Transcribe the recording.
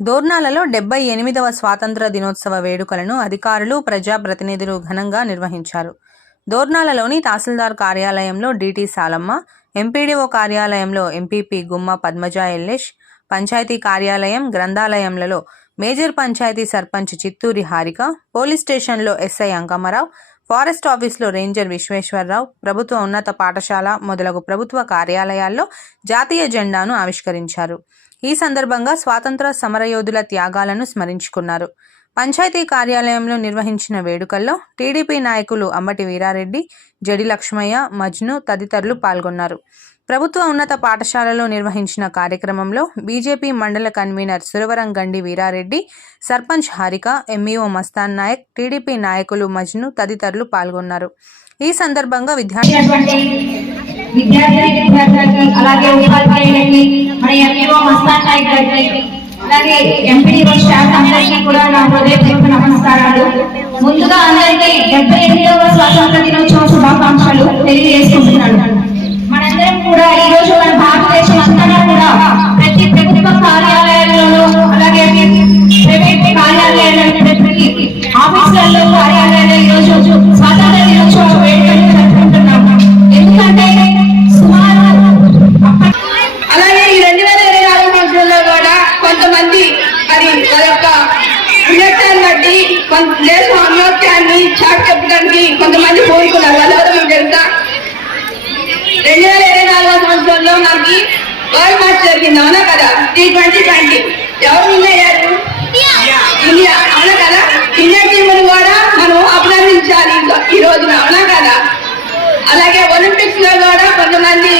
దోర్నాలలో డెబ్బై ఎనిమిదవ స్వాతంత్ర దినోత్సవ వేడుకలను అధికారులు ప్రజాప్రతినిధులు ఘనంగా నిర్వహించారు. దోర్నాలలోని తహసీల్దార్ కార్యాలయంలో డిటి సాలమ్మ ఎంపీడీఓ కార్యాలయంలో ఎంపీపీ గుమ్మ పద్మజ ఎల్లేష్ పంచాయతీ కార్యాలయం గ్రంథాలయంలలో మేజర్ పంచాయతీ సర్పంచ్ చిత్తూరి హారిక పోలీస్ స్టేషన్లో ఎస్ఐ అంకమరావు ఫారెస్ట్ ఆఫీసులో రేంజర్ విశ్వేశ్వరరావు ప్రభుత్వ ఉన్నత పాఠశాల మొదలగు ప్రభుత్వ కార్యాలయాల్లో జాతీయ జెండాను ఆవిష్కరించారు. ఈ సందర్భంగా స్వాతంత్ర సమరయోధుల త్యాగాలను స్మరించుకున్నారు. పంచాయతీ కార్యాలయంలో నిర్వహించిన వేడుకల్లో టీడీపీ నాయకులు అమ్మటి వీరారెడ్డి జడి లక్ష్మయ్య మజ్ను తదితరులు పాల్గొన్నారు. ప్రభుత్వ ఉన్నత పాఠశాలలో నిర్వహించిన కార్యక్రమంలో బీజేపీ మండల convenor Suravaram Gandi Veerareddy sarpanch Harika MEO Mastan Nayak TDP నాయకులు మజ్ను తదితరులు పాల్గొన్నారు. ఈ సందర్భంగా విద్యార్థి ముందుగా అందరికీ డెబ్బై ఎనిమిదవ స్వాతంత్ర దినోత్సవ శుభాకాంక్షలు తెలియజేసుకుంటున్నాను. మనందరం కూడా ఈ రోజు మన భారతదేశం అంతటా కూడా ప్రతి ప్రభుత్వ కార్యాలయాల్లోనూ అలాగే ప్రైవేట్ కార్యాలయాల్లో ప్రతి ఆఫీసులలో వినట్టాన్ని బట్టి దేశ అమోత్యాన్ని చాటు చెప్పడానికి కొంతమంది కోరుకున్నారు వాళ్ళెవరో మీకు తెలుసా? రెండు వేల ఇరవై నాలుగో సంవత్సరంలో మనకి వరల్డ్ మ్యాచ్ జరిగింది. అవునా కదా? T twenty twenty. ఎవరు విన్ అయ్యారు? ఇండియా. అవునా కదా? ఇండియా టీంను కూడా మనం అభినందించాలి ఈ రోజున. అవునా కదా? అలాగే ఒలింపిక్స్లో కూడా కొంతమంది